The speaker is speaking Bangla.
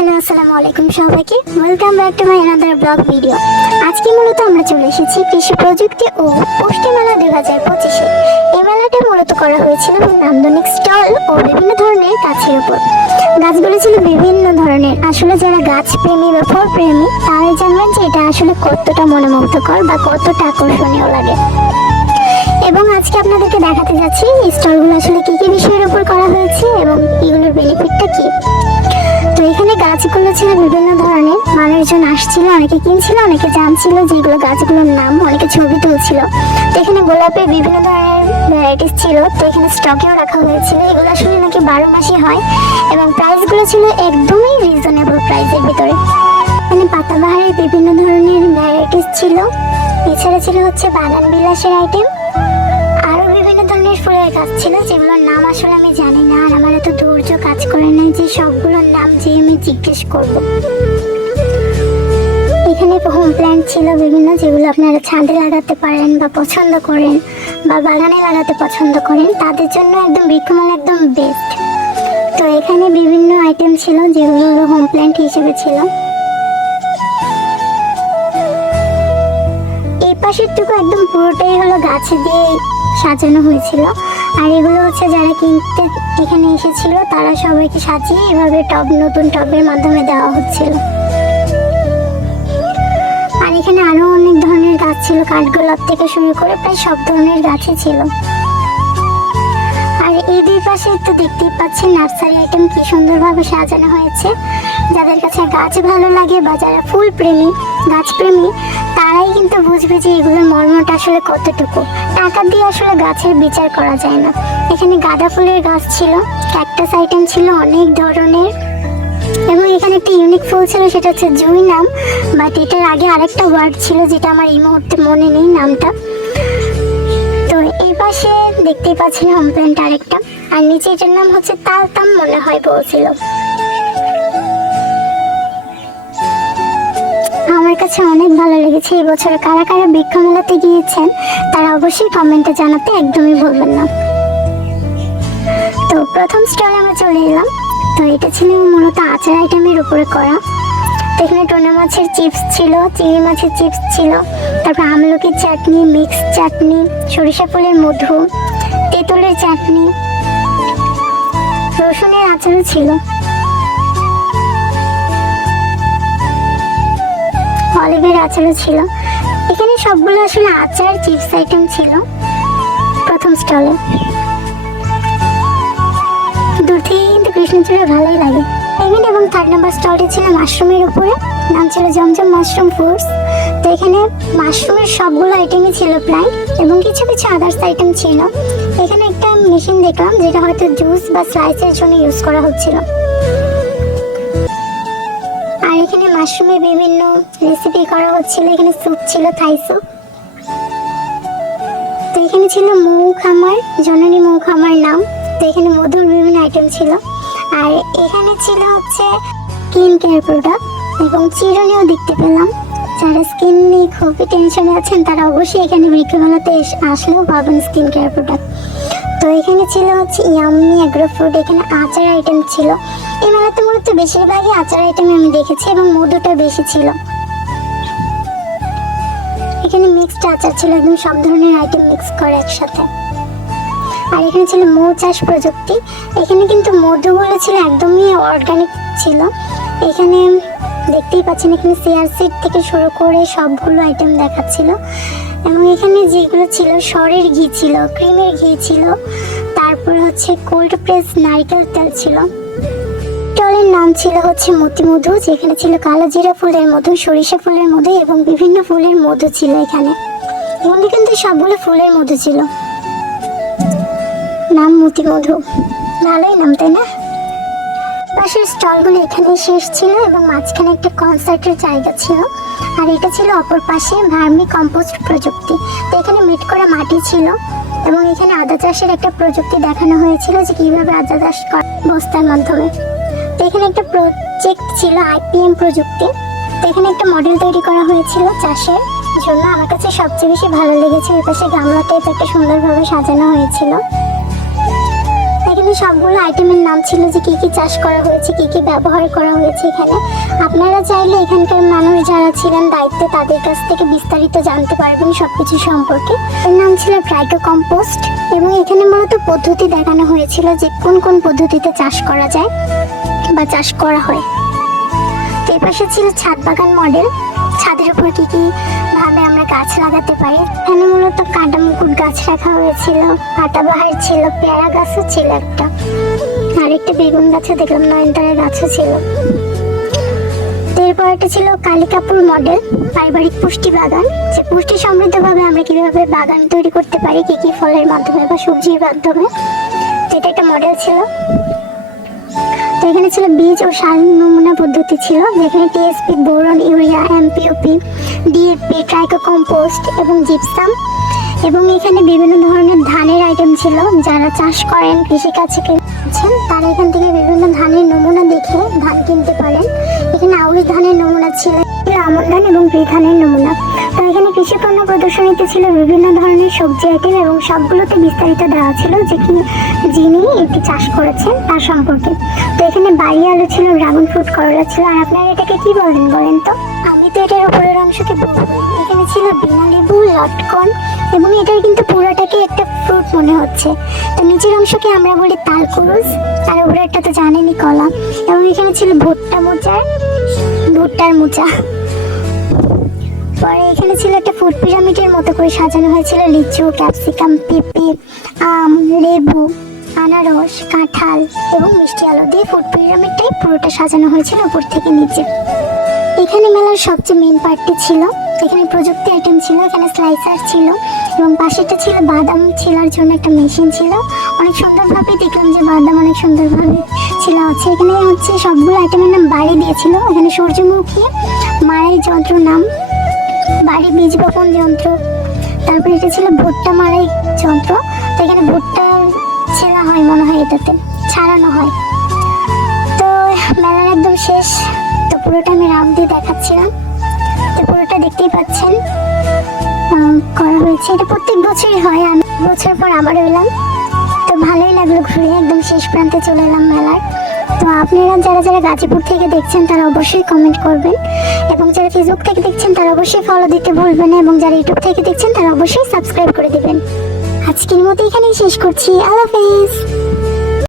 হ্যালো আসসালামু আলাইকুম সবাইকে, welcome back to my another blog video. আজকে মূলত আমরা চলে এসেছি কৃষি প্রযুক্তি ও পুষ্টি মেলা 2025-এ। এই মেলাটা মূলত করা হয়েছিল নান্দনিক স্টল ও বিভিন্ন ধরনের গাছের উপর। গাছগুলো ছিল বিভিন্ন ধরনের। আসলে যারা গাছ প্রেমী বা ফল প্রেমী তারাই জানবেন যে এটা আসলে কতটা মনোমুগ্ধকর বা কতটা আকর্ষণীয় লাগে। এবং আজকে আপনাদেরকে দেখাতে যাচ্ছি এই স্টলগুলো আসলে কি কি বিষয়ের উপর করা হয়েছে এবং এগুলোর বেনিফিটটা কি। তো এখানে গাছগুলো ছিল বিভিন্ন ধরনের, মানুষজন আসছিল, অনেকে কিনছিল, অনেকে জানছিল যেগুলো গাছগুলোর নাম, অনেকে ছবি তুলছিল। তো এখানে গোলাপের বিভিন্ন ধরনের ভ্যারাইটিস ছিল, তো এখানে স্টকেও রাখা হয়েছিল। এগুলো আসলে নাকি 12 মাসই হয় এবং প্রাইসগুলো ছিল একদমই রিজনেবল প্রাইসের ভিতরে। এখানে পাতাবাহারের বিভিন্ন ধরনের ভ্যারাইটিস ছিল, এছাড়া ছিল হচ্ছে বাগান বিলাসের আইটেম, আরো বিভিন্ন ধরনের ফুলের গাছ ছিল যেগুলোর নাম আসলে আমি জানি না, আর আমার এত ধৈর্য কাজ করে নাই যে সবগুলোর নাম যে আমি জিজ্ঞেস করব। এখানে হোম প্ল্যান্ট ছিল বিভিন্ন, যেগুলো আপনারা ছাদে লাগাতে পারেন বা পছন্দ করেন বা বাগানে লাগাতে পছন্দ করেন, তাদের জন্য একদম বৃক্ষমালা একদম বেস্ট। তো এখানে বিভিন্ন আইটেম ছিল যেগুলো হোম প্ল্যান্ট হিসেবে ছিল। এই পাশেরটুকু একদম পুরোটাই হলো গাছ দিয়ে সাজানো হয়েছিল, আর এগুলো হচ্ছে যারা কিনতে এখানে এসেছিল তারা সবাইকে সাজিয়ে এভাবে টব, নতুন টবের মাধ্যমে দেওয়া হচ্ছিল। আর এখানে আরো অনেক ধরনের গাছ ছিল, কাঠগোলাপ থেকে শুরু করে প্রায় সব ধরনের গাছই ছিল। আর এই দুই পাশে তো দেখতেই পাচ্ছেন নার্সারি আইটেম কি সুন্দরভাবে সাজানো হয়েছে। যাদের কাছে গাছ ভালো লাগে বা যারা ফুল প্রেমী, গাছ প্রেমী, তারাই কিন্তু বুঝবে যে এগুলোর মর্মটা আসলে কতটুকু। টাকা দিয়ে আসলে গাছের বিচার করা যায় না। এখানে গাঁদা ফুলের গাছ ছিল, ক্যাকটাস আইটেম ছিল অনেক ধরনের, এবং এখানে একটা ইউনিক ফুল ছিল, সেটা হচ্ছে জুঁই নাম, বাট এটার আগে আরেকটা ওয়ার্ড ছিল যেটা আমার এই মুহূর্তে মনে নেই নামটা। তো এই পাশে দেখতেই পাচ্ছেন হোম প্ল্যান্ট আরেকটা, আর নিচে এটার নাম হচ্ছে তালতাম মনে হয় বলছিল। আমার কাছে অনেক ভালো লেগেছে। এই বছর কারা কারা বৃক্ষ মেলাতে গিয়েছেন তারা অবশ্যই কমেন্টে জানাতে একদমই ভুলবেন না। তো প্রথম স্টলে আমরা চলে এলাম। তো এটা ছিল মূলত আচার আইটেমের উপরে করা। তো এখানে টোনা মাছের চিপস ছিল, চিংড়ি মাছের চিপস ছিল, তারপর আমলকির চাটনি, মিক্স চাটনি, সরিষা ফুলের মধু, তেঁতুলের চাটনি, রসুনের আচারও ছিল, অলিভের আচারও ছিল। এখানে সবগুলো আসলে আচার চিপস আইটেম ছিল প্রথম স্টলে। দূর থেকে কিন্তু কৃষ্ণচূড়া ভালোই লাগে। সেকেন্ড এবং থার্ড নাম্বার স্টলটি ছিল মাশরুমের উপরে, নাম ছিল জমজম মাশরুম ফুডস। তো এখানে মাশরুমের সবগুলো আইটেমই ছিল প্রায়, এবং কিছু কিছু আদার্স আইটেম ছিল। এখানে একটা মেশিন দেখলাম যেটা হয়তো জুস বা স্লাইসের জন্য ইউজ করা হচ্ছিল। আর এখানে মাশরুমের বিভিন্ন রেসিপি করা হচ্ছিল। এখানে স্যুপ ছিল, থাই স্যুপ। তো এখানে ছিল মৌ খামার, জননী মৌ খামার নাম। তো এখানে মধুর বিভিন্ন আইটেম ছিল। আর এখানে ছিল হচ্ছে স্কিন কেয়ার প্রোডাক্ট এবং চিরুনিও দেখতে পেলাম। যারা স্কিন নিয়ে খুবই টেনশনে আছেন তারা অবশ্যই এখানে বৃক্ষমেলাতে আসলেও পাবেন স্কিন কেয়ার প্রোডাক্ট। তো এখানে ছিল হচ্ছে ইয়াম্মি অ্যাগ্রো ফুড। এখানে আচার আইটেম ছিল। এই মেলাতে মূলত বেশিরভাগই আচার আইটেম আমি দেখেছি এবং মধুটা বেশি ছিল। এখানে মিক্সড আচার ছিল, একদম সব ধরনের আইটেম মিক্স করে একসাথে। আর এখানে ছিল মৌ চাষ প্রযুক্তি। এখানে কিন্তু মধুগুলো ছিল একদমই অর্গানিক ছিল। এখানে দেখতেই পাচ্ছেন এখানে সিয়ার সিড থেকে শুরু করে সবগুলো আইটেম দেখাচ্ছিল। এবং এখানে যেগুলো ছিল সরের ঘি ছিল, ক্রিমের ঘি ছিল, তারপর হচ্ছে কোল্ড প্রেস নারকেল তেল ছিল। স্টলের নাম ছিল হচ্ছে মতি মধু, যেখানে ছিল কালো জিরা ফুলের মধু, সরিষা ফুলের মধু এবং বিভিন্ন ফুলের মধু ছিল। এখানে কিন্তু সবগুলো ফুলের মধু ছিল। নাম মতি মধু, ভালোই নাম তাই না? পাশের স্টলগুলো এখানে শেষ ছিল এবং মাঝখানে একটা কনসার্টের জায়গা ছিল। আর এটা ছিল অপর পাশে ভার্মি কম্পোস্ট প্রযুক্তি। তো এখানে মিট করা মাটি ছিল এবং এখানে আদা চাষের একটা প্রযুক্তি দেখানো হয়েছিল যে কিভাবে আদা চাষ করা বস্তার মাধ্যমে। তো এখানে একটা প্রজেক্ট ছিল আইপিএম প্রযুক্তি। তো এখানে একটা মডেল তৈরি করা হয়েছিল চাষের জন্য। আমার কাছে সবচেয়ে বেশি ভালো লেগেছে এই পাশে গামলা টাইপ একটা সুন্দরভাবে সাজানো হয়েছিল। এখানে সবগুলো আইটেমের নাম ছিল যে কি কি চাষ করা হয়েছে, কি কি ব্যবহার করা হয়েছে এখানে। আপনারা চাইলে এখানকার মানুষ যারা ছিলেন দায়িত্বে তাদের কাছ থেকে বিস্তারিত জানতে পারবেন সবকিছু সম্পর্কে। এর নাম ছিল ট্রাইকো কম্পোস্ট এবং এখানে মূলত পদ্ধতি দেখানো হয়েছিল যে কোন কোন পদ্ধতিতে চাষ করা যায় বা চাষ করা হয়। তো এই পাশে ছিল ছাদ বাগান মডেল, ছাদের উপর কি কি ভাবে আমরা গাছ লাগাতে পারি। এখানে মূলত কাঁটা মুকুট গাছ রাখা হয়েছিল, পাতাবাহার ছিল, পেয়ারা গাছও ছিল একটা, আর একটা বেগুন গাছে দেখলাম নয়নতারা গাছও ছিল। এরপর একটা ছিল কালিকাপুর মডেল, পারিবারিক পুষ্টি বাগান, যে পুষ্টি সমৃদ্ধভাবে আমরা কিভাবে বাগান তৈরি করতে পারি কি কি ফলের মাধ্যমে বা সবজির মাধ্যমে, এটা একটা মডেল ছিল। তো এখানে ছিল বীজ ও সার নমুনা পদ্ধতি ছিল, যেখানে TSP, boron, urea, MPOP, DAP, tricho compost এবং জিপসাম। এবং এখানে বিভিন্ন ধরনের ধানের আইটেম ছিল, যারা চাষ করেন কৃষিকাজে তারা এখান থেকে বিভিন্ন ধানের নমুনা দেখে ধান কিনতে পারেন। এখানে আউশ ধানের নমুনা ছিল, আমন ধান এবং বীজ ধানের নমুনা। তো এখানে কৃষি পণ্য প্রদর্শনীতে ছিল বিভিন্ন ধরনের সবজি আইটেম এবং সবগুলোতে বিস্তারিত দেওয়া ছিল যে কি যিনি এটি চাষ করেছেন তার সম্পর্কে। তো এখানে বাড়ি আলু ছিল, ড্রাগন ফ্রুট, করলা ছিল। আর আপনারা এটাকে কি বলেন বলেন তো? আমি তো এটার উপরের অংশকে বলবো। এখানে ছিল বিনা লেবু, লটকন, এবং এটার কিন্তু পুরোটাকে একটা ফ্রুট মনে হচ্ছে। তো নিচের অংশকে আমরা বলি তালকুরুজ, আর উপরেরটা তো জানেনই কলা। এবং এখানে ছিল ভুট্টার মোচা। পরে এখানে ছিল একটা ফুড পিরামিডের মতো করে সাজানো হয়েছিল, লিচু, ক্যাপসিকাম, পেঁপে, আম, লেবু, আনারস, কাঁঠাল এবং মিষ্টি আলু দিয়ে ফুড পিরামিডটাই পুরোটা সাজানো হয়েছিল উপর থেকে নিচে। এখানে মেলার সবচেয়ে মেন পার্টটি ছিল, এখানে প্রযুক্তি আইটেম ছিল, এখানে স্লাইসার ছিল এবং পাশেটা ছিল বাদাম ছিলার জন্য একটা মেশিন ছিল। অনেক সুন্দরভাবে দেখলাম যে বাদাম অনেক সুন্দরভাবে ছিলা হচ্ছে। এখানে হচ্ছে সবগুলো আইটেমের নাম বাড়ি দিয়েছিল। এখানে সূর্যমুখী মারাই যন্ত্র নাম, বাড়ি বীজ বপন যন্ত্র। তারপরে এটা ছিল ভুট্টা মারাই যন্ত্র। তো এখানে ভুট্টা ছেলা হয় মনে হয়, এটাতে ছাড়ানো হয়। তো মেলার একদম শেষ, তো পুরোটা আমি রাউন্ড দিয়ে দেখাচ্ছিলাম। তো পুরোটা দেখতেই পাচ্ছেন করা হয়েছে। এটা প্রত্যেক বছরই হয়, আমি বছর পর আবার এলাম। তো ভালোই লাগলো ঘুরে, একদম শেষ প্রান্তে চলে এলাম মেলার। তো আপনারা যারা যারা গাজীপুর থেকে দেখছেন তারা অবশ্যই কমেন্ট করবেন, এবং যারা ফেসবুক থেকে দেখছেন তারা অবশ্যই ফলো দিতে ভুলবেন না, এবং যারা ইউটিউব থেকে দেখছেন তারা অবশ্যই সাবস্ক্রাইব করে দেবেন। আজকের মতো এখানেই শেষ করছি। আল্লাহ হাফেজ।